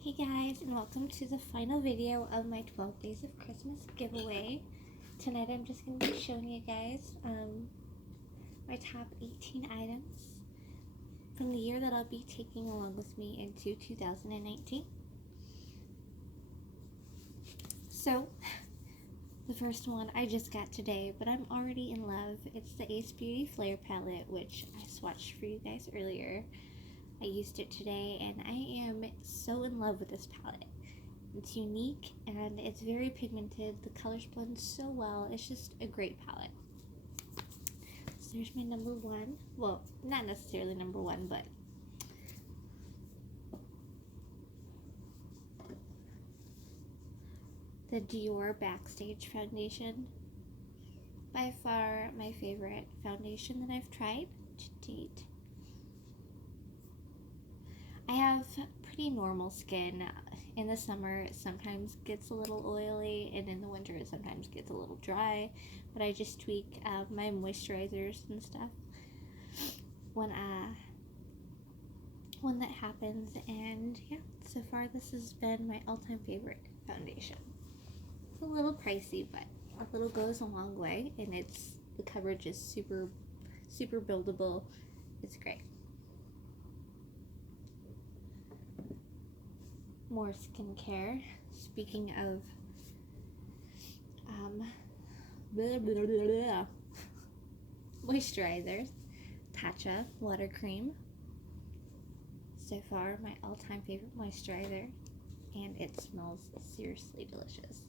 Hey guys, and welcome to the final video of my 12 Days of Christmas giveaway. Tonight I'm just going to be showing you guys my top 18 items from the year that I'll be taking along with me into 2019. So, the first one I just got today, but I'm already in love. It's the Ace Beauty Flare palette, which I swatched for you guys earlier. I used it today and I am so in love with this palette. It's unique and it's very pigmented. The colors blend so well. It's just a great palette. So there's my number one. Well, not necessarily number one, but the Dior Backstage Foundation. By far my favorite foundation that I've tried to date. I have pretty normal skin. In the summer it sometimes gets a little oily, and in the winter it sometimes gets a little dry, but I just tweak my moisturizers and stuff when that happens. And yeah, so far this has been my all-time favorite foundation. It's a little pricey, but a little goes a long way, and the coverage is super buildable. It's great. More skincare. Speaking of moisturizers, Tatcha water cream. So far my all-time favorite moisturizer, and it smells seriously delicious.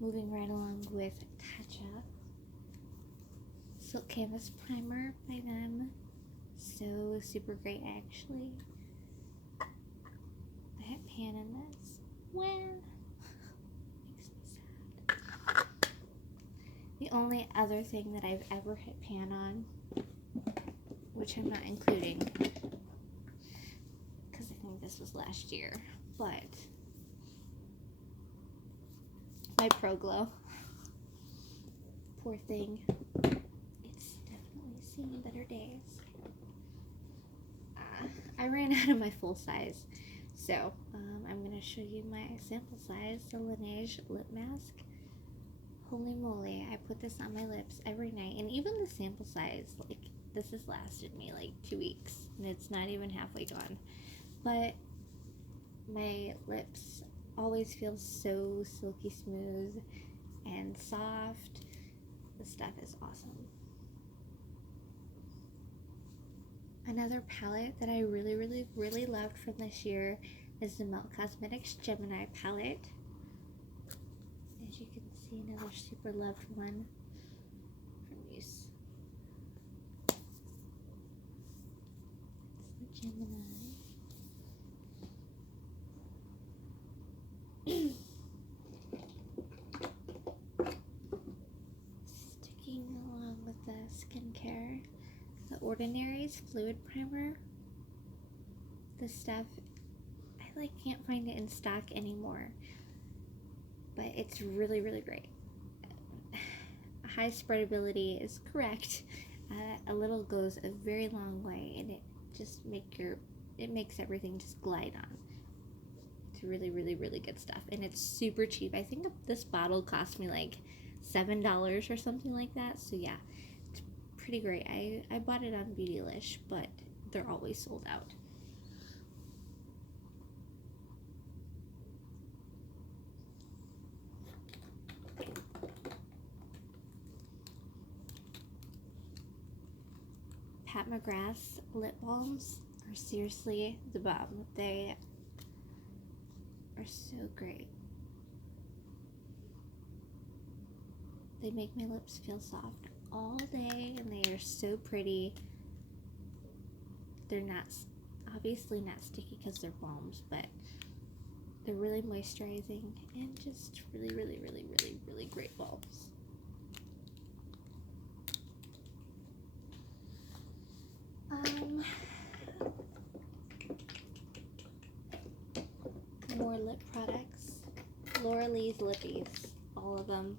Moving right along with Tatcha Silk Canvas Primer by them. So super great, actually. I hit pan in this. Well, makes me sad. The only other thing that I've ever hit pan on, which I'm not including because I think this was last year, but my Pro Glow. Poor thing. It's definitely seen better days. I ran out of my full size, so I'm going to show you my sample size, the Laneige lip mask. Holy moly, I put this on my lips every night, and even the sample size, like, this has lasted me like 2 weeks, and it's not even halfway gone. But my lips always feel so silky smooth and soft. This stuff is awesome. Another palette that I really loved from this year is the Melt Cosmetics Gemini palette. As you can see, another super loved one from use. It's the Gemini. Sticking along with the skincare, the Ordinary's Fluid Primer. This stuff, I can't find it in stock anymore, but it's really great. High spreadability is correct. A little goes a very long way, and it just makes everything just glide on. It's really good stuff, and it's super cheap. I think this bottle cost me like $7 or something like that. So yeah, it's pretty great. I bought it on Beautylish, but they're always sold out. Pat McGrath's lip balms are seriously the bomb. They are so great. They make my lips feel soft all day, and they are so pretty. They're not, obviously not sticky because they're balms, but they're really moisturizing and just really great balms. More lip products. Laura Lee's Lippies, all of them.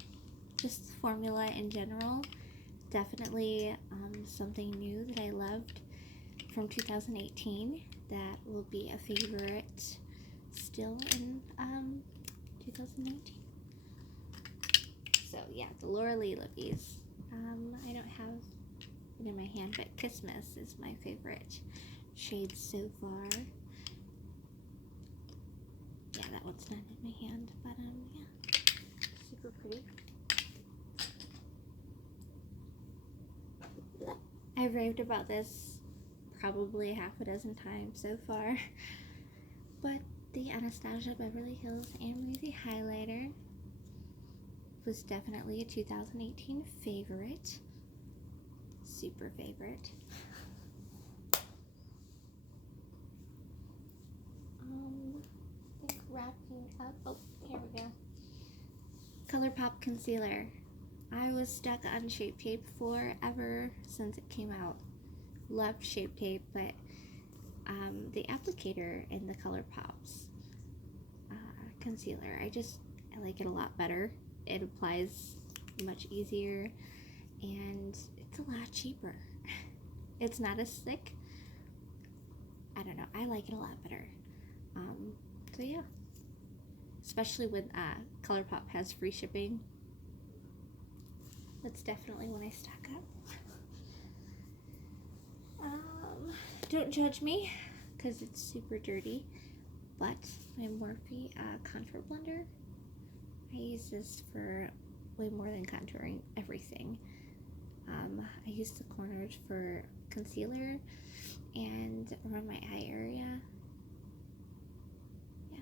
Just the formula in general. Definitely is something new that I loved from 2018 that will be a favorite still in 2019. So yeah, the Laura Lee Lippies. I don't have it in my hand, but Christmas is my favorite shade so far. Yeah, that one's not in my hand, but yeah, super pretty. I've raved about this probably half a dozen times so far, but the Anastasia Beverly Hills Amazing Highlighter was definitely a 2018 favorite. Super favorite. I think wrapping up, oh, here we go. ColourPop Concealer. I was stuck on Shape Tape forever since it came out. Loved Shape Tape, but the applicator in the ColourPop's concealer, I like it a lot better. It applies much easier and it's a lot cheaper. It's not as thick. I don't know, I like it a lot better. So yeah, especially when ColourPop has free shipping. That's definitely when I stock up. Don't judge me because it's super dirty, but my Morphe contour blender, I use this for way more than contouring, everything. I use the corners for concealer and around my eye area. Yeah,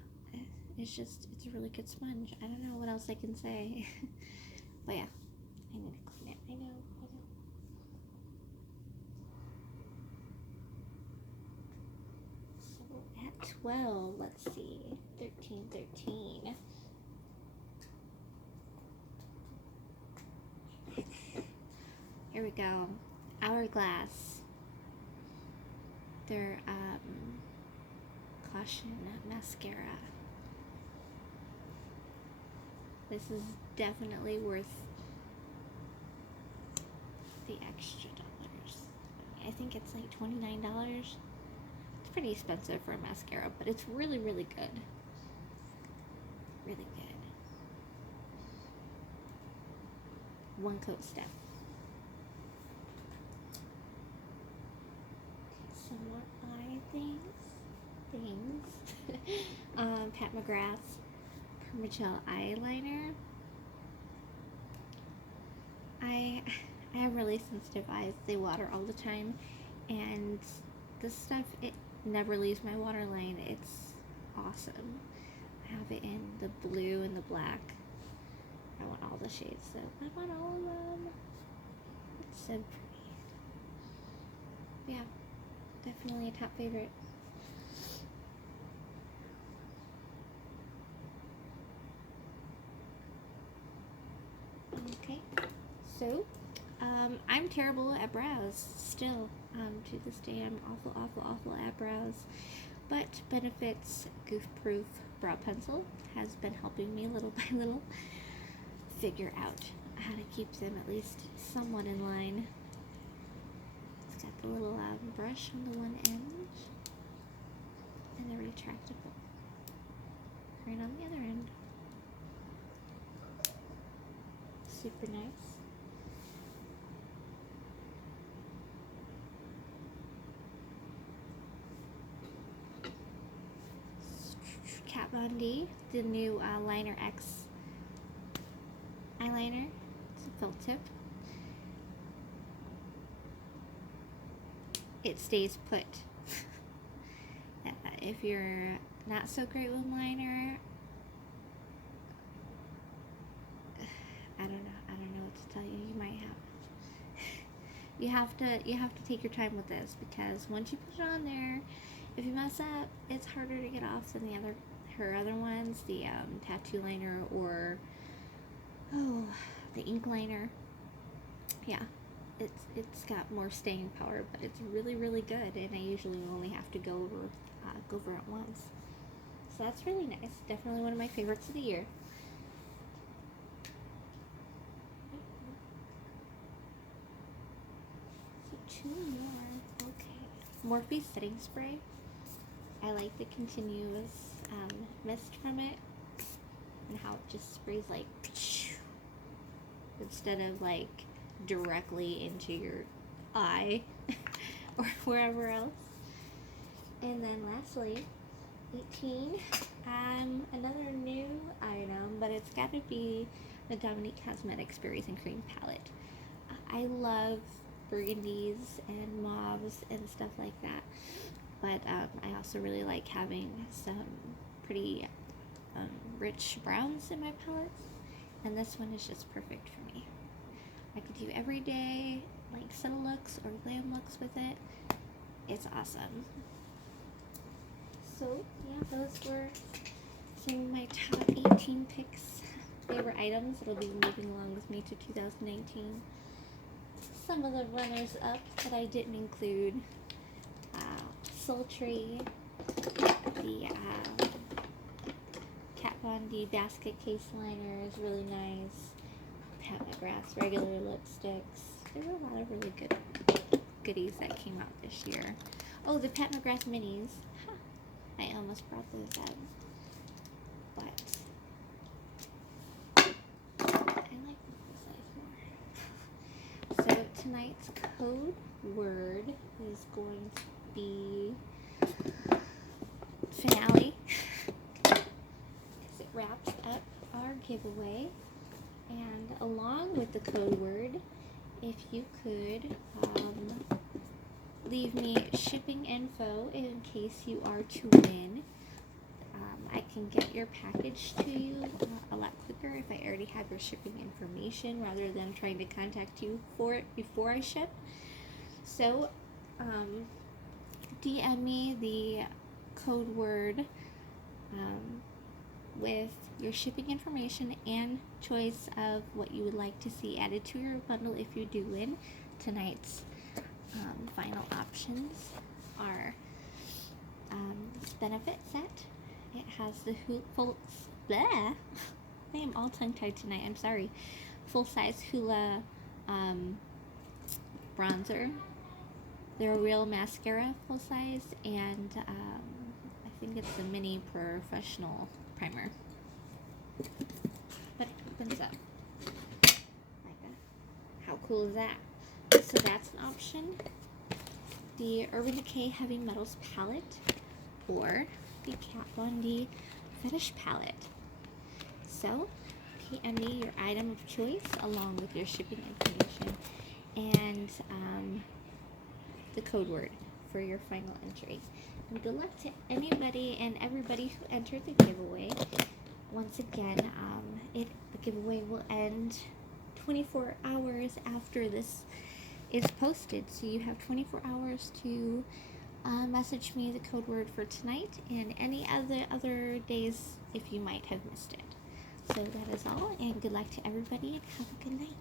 it's a really good sponge. I don't know what else I can say. But yeah, I need to clean it. I know. So at 12, let's see, 13. Here we go. Hourglass. Their Caution mascara. This is definitely worth the extra dollars. I think it's like $29. It's pretty expensive for a mascara, but it's really, really good. Really good. One coat step. Some more eye things. Pat McGrath's Permagel eyeliner. I have really sensitive eyes. They water all the time, and this stuff, it never leaves my waterline. It's awesome. I have it in the blue and the black. I want all the shades, so I want all of them. It's so pretty. Yeah, definitely a top favorite. Okay, so I'm terrible at brows still. To this day, I'm awful at brows. But Benefit's Goof Proof Brow Pencil has been helping me little by little figure out how to keep them at least somewhat in line. It's got the little brush on the one end and the retractable right on the other end. Super nice. Kat Von D, the new Liner X eyeliner. It's a felt tip. It stays put. If you're not so great with liner, I don't know what to tell you. You might have you have to take your time with this, because once you put it on there, if you mess up, it's harder to get off than her other ones, the tattoo liner or the ink liner. Yeah, it's got more staying power, but it's really, really good, and I usually only have to go over it once. So that's really nice. Definitely one of my favorites of the year. Morphe setting spray. I like the continuous mist from it, and how it just sprays like instead of like directly into your eye or wherever else. And then lastly, 18, another new item, but it's got to be the Dominique Cosmetics Berries and Cream palette. I love burgundies and mauves and stuff like that, but I also really like having some pretty rich browns in my palettes, and this one is just perfect for me. I could do everyday like subtle looks or glam looks with it. It's awesome. So yeah, those were some of my top 18 picks, favorite items that'll be moving along with me to 2019. Some of the runners up that I didn't include: Sultry, the Kat Von D basket case liner is really nice. Pat McGrath's regular lipsticks. There were a lot of really good goodies that came out this year. Oh, the Pat McGrath minis. Huh. I almost brought those out, but I like the full size more. So tonight's code word is going to be finale, because it wraps up our giveaway. And along with the code word, if you could leave me shipping info in case you are to win, I can get your package to you a lot quicker if I already have your shipping information rather than trying to contact you for it before I ship. So DM me the code word with your shipping information and choice of what you would like to see added to your bundle if you do win. Tonight's final options are this benefit set. It has the I am all tongue-tied tonight, I'm sorry. Full-size Hoola bronzer, their real mascara full-size, and I think it's the mini professional primer. But it opens up like that. How cool is that? So that's an option. The Urban Decay Heavy Metals palette, or the Kat Von D Fetish palette. So PM me your item of choice along with your shipping information and the code word for your final entry. And good luck to anybody and everybody who entered the giveaway. Once again, the giveaway will end 24 hours after this is posted, so you have 24 hours to message me the code word for tonight and any other days if you might have missed it. So that is all, and good luck to everybody, and have a good night.